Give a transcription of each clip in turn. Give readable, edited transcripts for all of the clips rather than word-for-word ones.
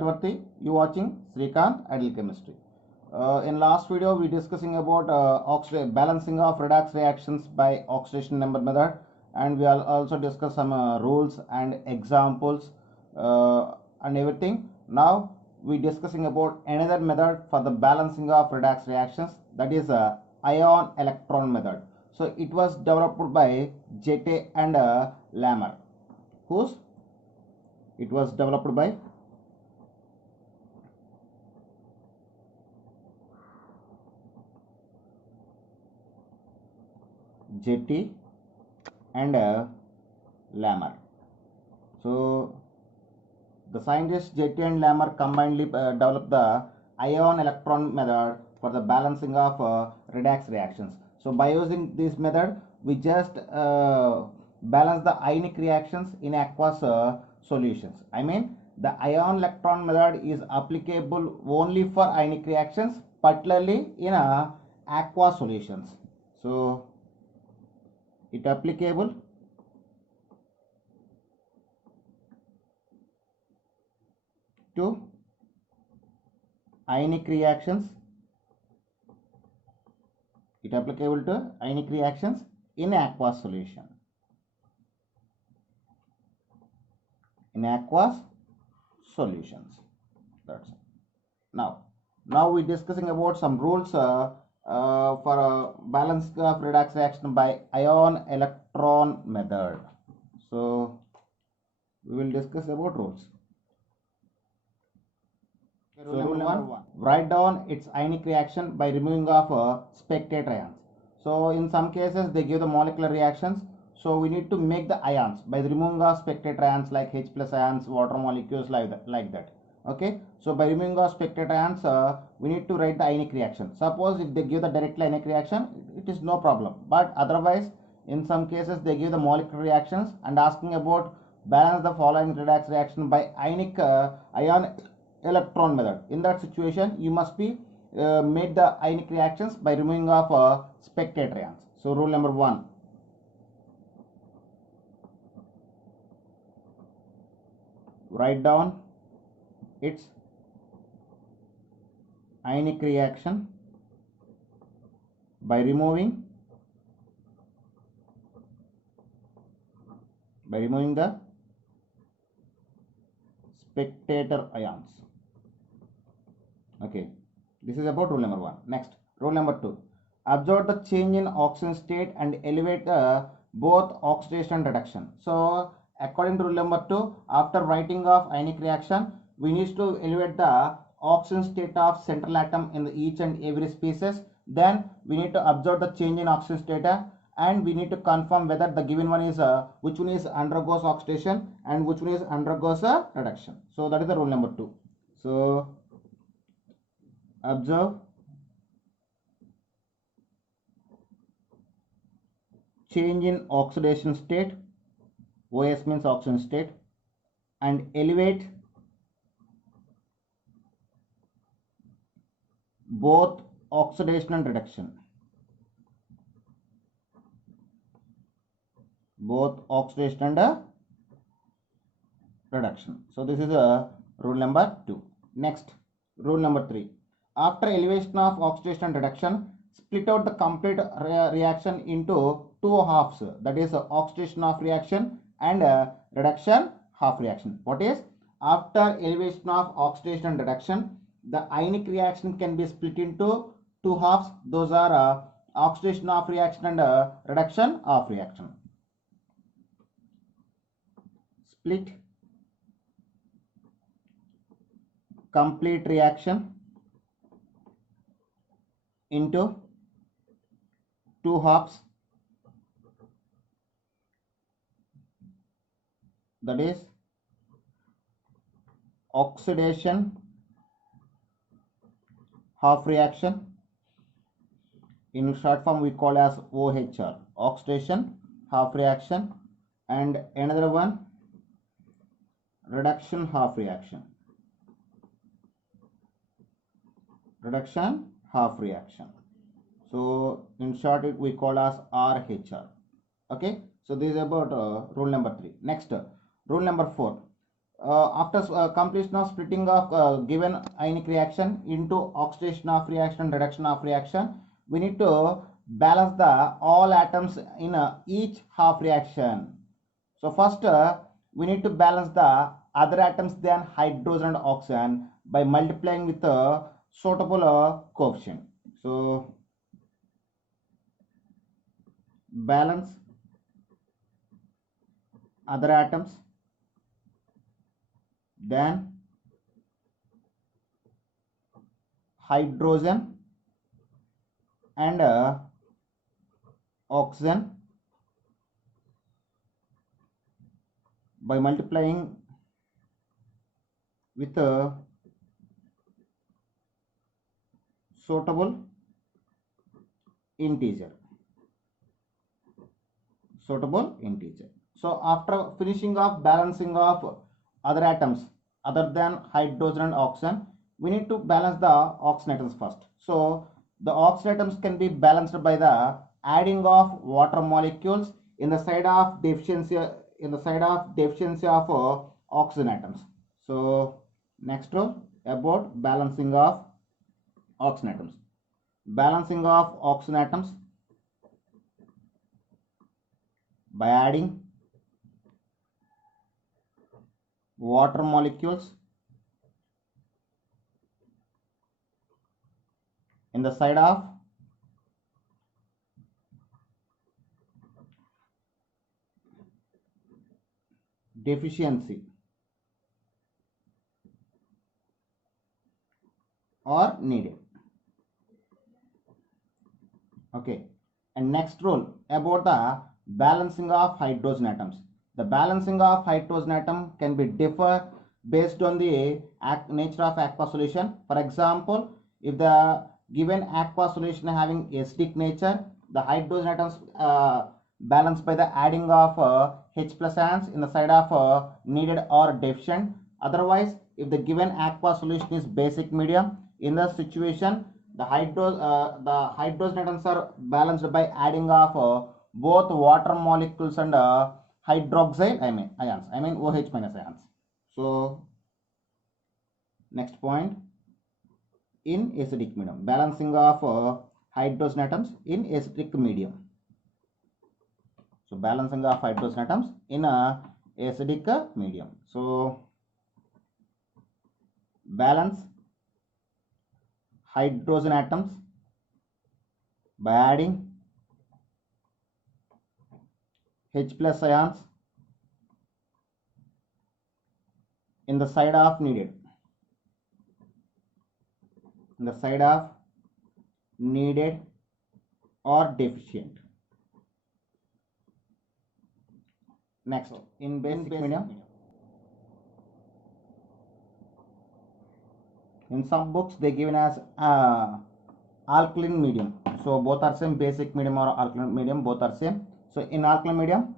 Chatwarthi. You watching Srikanth Ideal Chemistry. In last video, we discussing about balancing of redox reactions by oxidation number method, and we will also discuss some rules and examples and everything. Now we discussing about another method for the balancing of redox reactions, that is ion electron method. So it was developed by Jette and Lammer. It was developed by Jette and Lammer. So the scientists Jette and Lammer combinedly developed the ion electron method for the balancing of redox reactions. So by using this method, we just balance the ionic reactions in aqueous solutions. I mean, the ion electron method is applicable only for ionic reactions, particularly in aqueous solutions. So it applicable to ionic reactions. It applicable to ionic reactions in aqueous solution. In aqueous solutions. That's it. Now we're discussing about some rules for balance of redox reaction by ion electron method. So we will discuss about rules. So rule number one, write down its ionic reaction by removing of spectator ions. So in some cases they give the molecular reactions, so we need to make the ions by the removing of spectator ions like H plus ions, water molecules like that. Okay, so by removing of spectator ions, we need to write the ionic reaction. Suppose if they give the direct ionic reaction, it is no problem, but otherwise in some cases they give the molecular reactions and asking about balance the following redox reaction by ionic ion electron method. In that situation, you must be make the ionic reactions by removing of spectator ions. So rule number one, write down its ionic reaction by removing the spectator ions. Okay, this is about rule number one. Next, rule number two, observe the change in oxidation state and elevate both oxidation and reduction. So according to rule number two, after writing of ionic reaction, we need to elevate the oxidation state of central atom in each and every species. Then we need to observe the change in oxidation state, and we need to confirm whether the given one is which one is undergoes oxidation and which one is undergoes reduction. So that is the rule number two. So observe change in oxidation state, OS means oxidation state, and elevate both oxidation and reduction. Both oxidation and reduction. So this is rule number two. Next, rule number three. After elevation of oxidation and reduction, split out the complete reaction into two halves. That is oxidation half reaction and reduction half reaction. What is? After elevation of oxidation and reduction, the ionic reaction can be split into two halves. Those are oxidation half reaction and reduction half reaction. Split complete reaction into two halves, that is oxidation half reaction, in short form we call as OHR, oxidation half reaction, and another one reduction half reaction, so in short we call as RHR. Okay, so this is about rule number three. Next, rule number four, after completion of splitting of given ionic reaction into oxidation of reaction, reduction of reaction, we need to balance the all atoms in each half reaction. So first we need to balance the other atoms than hydrogen and oxygen by multiplying with a suitable coefficient. So balance other atoms than hydrogen and oxygen by multiplying with a suitable integer. So after finishing of balancing of other atoms other than hydrogen and oxygen, we need to balance the oxygen atoms first. So the oxygen atoms can be balanced by the adding of water molecules in the side of deficiency of oxygen atoms. So next rule about balancing of oxygen atoms. Balancing of oxygen atoms by adding water molecules in the side of deficiency or needed. Okay, and next rule about the balancing of hydrogen atoms. The balancing of hydrogen atom can be differ based on the nature of aqueous solution. For example, if the given aqueous solution having acidic nature, the hydrogen atoms balanced by the adding of H plus ions in the side of needed or deficient. Otherwise, if the given aqueous solution is basic medium, in the situation the hydrogen atoms are balanced by adding of both water molecules and hydroxide ions. OH minus ions. So next point, in acidic medium, balancing of hydrogen atoms in acidic medium. So balancing of hydrogen atoms in acidic medium. So balance hydrogen atoms by adding H plus ions in the side of needed. Or deficient. Next, in basic medium. In some books they given as alkaline medium. So both are same, basic medium or alkaline medium, both are same. So in alkaline medium,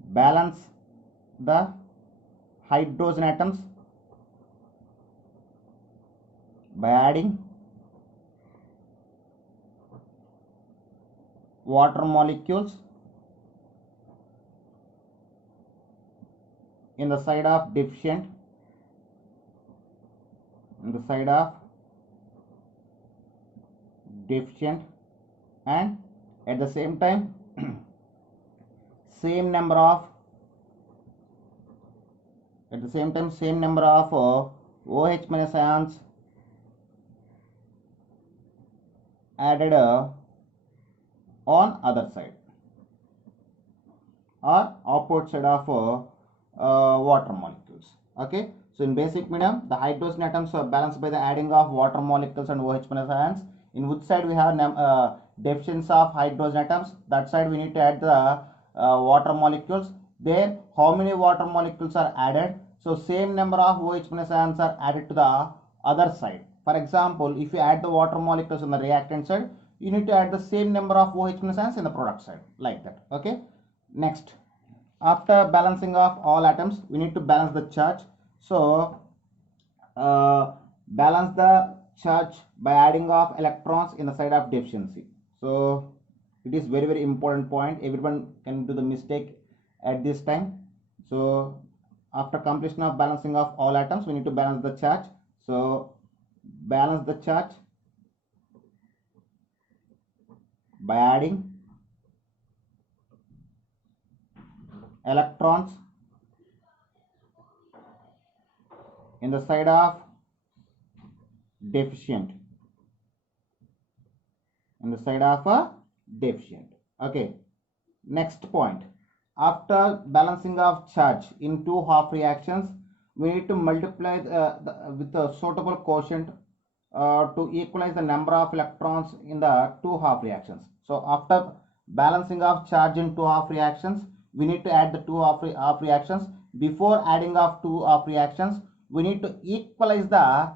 balance the hydrogen atoms by adding water molecules in the side of deficient, and at the same time same number of OH minus ions added on other side or opposite side of water molecules. Okay, so in basic medium, the hydrogen atoms are balanced by the adding of water molecules and OH minus ions. In which side we have deficiency of hydrogen atoms, that side we need to add the water molecules. There how many water molecules are added? So same number of OH minus ions are added to the other side. For example, if you add the water molecules on the reactant side, you need to add the same number of OH minus ions in the product side, like that. Okay, next, after balancing of all atoms, we need to balance the charge. So balance the charge by adding of electrons in the side of deficiency. So it is very important point. Everyone can do the mistake at this time. So after completion of balancing of all atoms, we need to balance the charge. So balance the charge by adding electrons in the side of deficient, okay. Next point, after balancing of charge in two half reactions, we need to multiply with a suitable quotient to equalize the number of electrons in the two half reactions. So after balancing of charge in two half reactions, we need to add the two half reactions. Before adding of two half reactions, we need to equalize the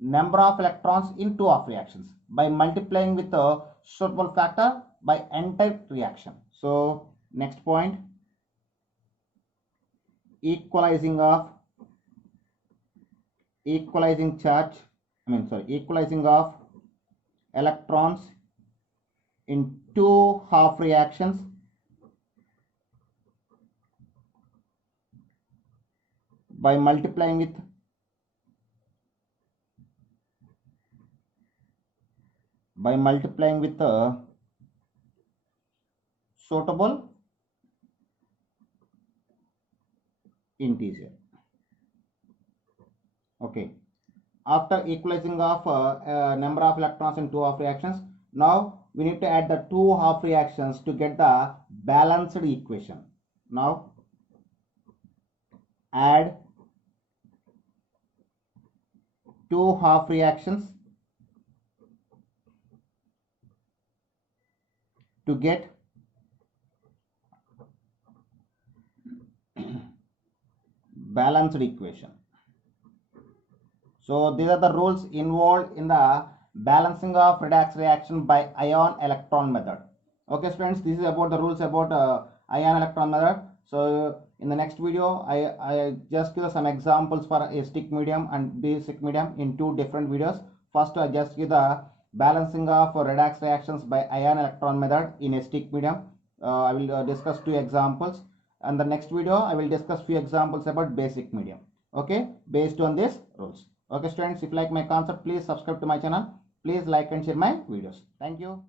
number of electrons in two half reactions by multiplying with a suitable factor by entire reaction. So next point, equalizing of electrons in two half reactions by multiplying with a suitable integer. Okay. After equalizing of number of electrons in two half reactions, now we need to add the two half reactions to get the balanced equation. Now add two half reactions to get balanced equation. So these are the rules involved in the balancing of redox reaction by ion electron method. Okay students, this is about the rules about ion electron method. So in the next video, I just give some examples for acidic medium and basic medium in two different videos. First, I just give the balancing of redox reactions by ion electron method in acidic medium. I will discuss two examples, and the next video I will discuss few examples about basic medium. Okay, based on these rules. Okay students, if you like my concept, please subscribe to my channel. Please like and share my videos. Thank you.